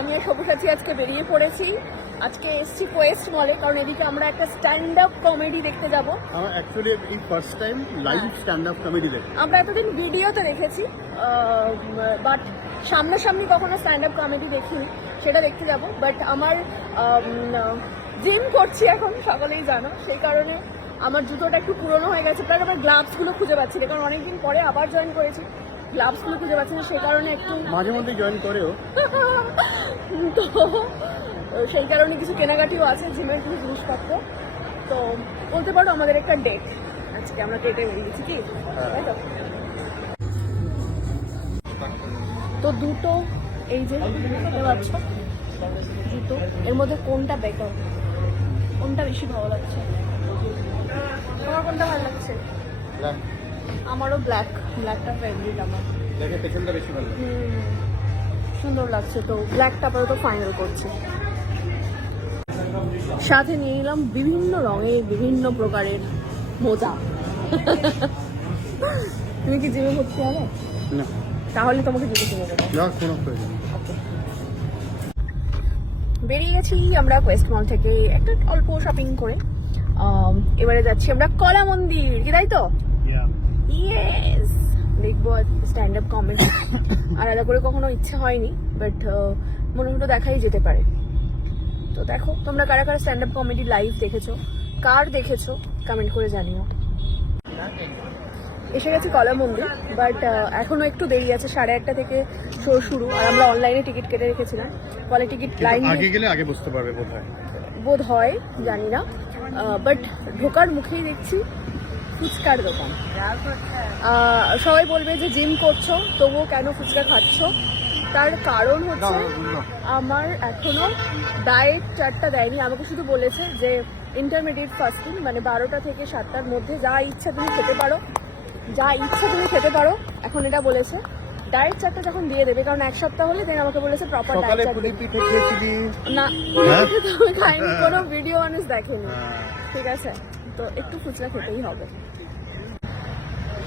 আমি আর সব্যসাচী আজকে বেরিয়ে পড়েছি। আজকে এসছি কোয়েস্ট মলে, কারণ এদিকে আমরা একটা স্ট্যান্ড আপ কমেডি দেখতে যাব। আমার অ্যাকচুয়ালি এই first time live stand up comedy দেখি। আমরা এতদিন ভিডিওতে দেখেছি, বাট সামনাসামনি কখনো স্ট্যান্ড আপ কমেডি দেখিনি, সেটা দেখতে যাব। বাট আমার জিম করছি এখন, সকলেই জানো, সেই কারণে আমার জুতোটা একটু পুরনো হয়ে গেছে। প্লাস আমার গ্লাভসগুলো খুঁজে পাচ্ছি না, কারণ অনেকদিন পরে আবার জয়েন করেছি, গ্লাভসগুলো খুঁজে পাচ্ছি না, সেই কারণে একটু মাঝে মধ্যে জয়েন করেও। তো সেই কারণে কিছু কেনাকাটিও আছে, জিমের কিছু জিনিসপত্র। তো বলতে পারো আমাদের একটা ডেট আজকে, আমরা ডেটে বেরিয়েছি কি, তাই তো? তো দুটো এই যে দেখতে পাচ্ছ জুতো, এর মধ্যে কোনটা বেটার, কোনটা বেশি ভালো লাগছে? তোমার কোনটা ভালো লাগছে? আমারও ব্ল্যাকটা ফেভারিট আমার। দেখে পেছনটা বেশি ভালো লাগে। সুন্দর লাগছে, তো ব্ল্যাকটা আপাতত ফাইনাল করছি। সাথে নিয়ে নিলাম বিভিন্ন রঙের বিভিন্ন প্রকারের মোজা। তুমি কি জিমে ভর্তি হবে? না, তাহলে তোমাকে জুতো কিনে দেবো। না কোনো প্রয়োজন নেই। বেরিয়ে গেছি আমরা কোয়েস্ট মল থেকে একটা অল্প শপিং করে। এবারে যাচ্ছি আমরা কলা মন্দির, কি তাই তো? ইয়েস, দেখবো স্ট্যান্ড আপ কমেডি। আলাদা করে কখনো ইচ্ছে হয়নি, বাট মনে হলো দেখাই যেতে পারে। তো দেখো তোমরা কারা কারা স্ট্যান্ড আপ কমেডি লাইভ দেখেছো, কার দেখেছো কমেন্ট করে জানিও। এসে গেছি কলা মন্দির, বাট এখনো একটু দেরি আছে, 8:30 থেকে শো শুরু। আর আমরা অনলাইনে টিকিট কেটে রেখেছিলাম, ফলে টিকিট লাইন আগে গেলে আগে বুঝতে পারবে বোধ হয়, জানি না। বাট ঢোকার মুখেই দেখছি ফুচকার দোকান। সবাই বলবে যে জিম করছো তবুও কেন ফুচকা খাচ্ছ, তার কারণ হচ্ছে আমার এখনো ডায়েট চার্টটা দেয়নি। আমাকে শুধু বলেছে যে ইন্টারমিডিয়েট ফাস্টিং, মানে 12টা থেকে 7টার মধ্যে যা ইচ্ছা তুমি খেতে পারো, এখন এটা বলেছে। ডায়েট চার্টটা যখন দিয়ে দেবে, কারণ এক সপ্তাহ হলে দেন আমাকে বলেছে প্রপার ডায়েট চার্ট না, আমি খাইনি, কোনো ভিডিও মানুষ দেখেনি, ঠিক আছে? তো একটু ফুচকা খেতেই হবে।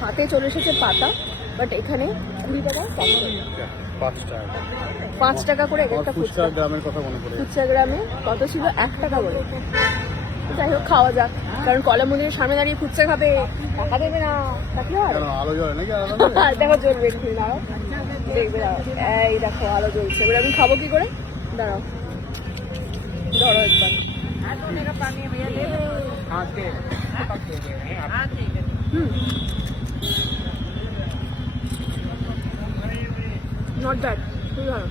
হাতে চলে এসেছে পাতা, বাট এখানে 20 টাকায় 5 টাকা করে একটা ফুচকা। গ্রামের কথা মনে পড়ে, ফুচকা গ্রামে কত ছিল? 1 টাকা করে। যাই হোক, খাওয়া যাক, কারণ কলা মন্দিরের সামনে দাঁড়িয়ে ফুচকা খাবে, টাকা দেবে না, তা কি হয়? আলো জ্বলে নাকি? দেখো জ্বলবে, ঠিক দাঁড়াও, দেখবে, দাঁড়াও, এই দেখো আলো জ্বলছে। এবার আমি খাবো কি করে? দাঁড়াও, ধরো একবার। নট ব্যাড, খুবই ভালো।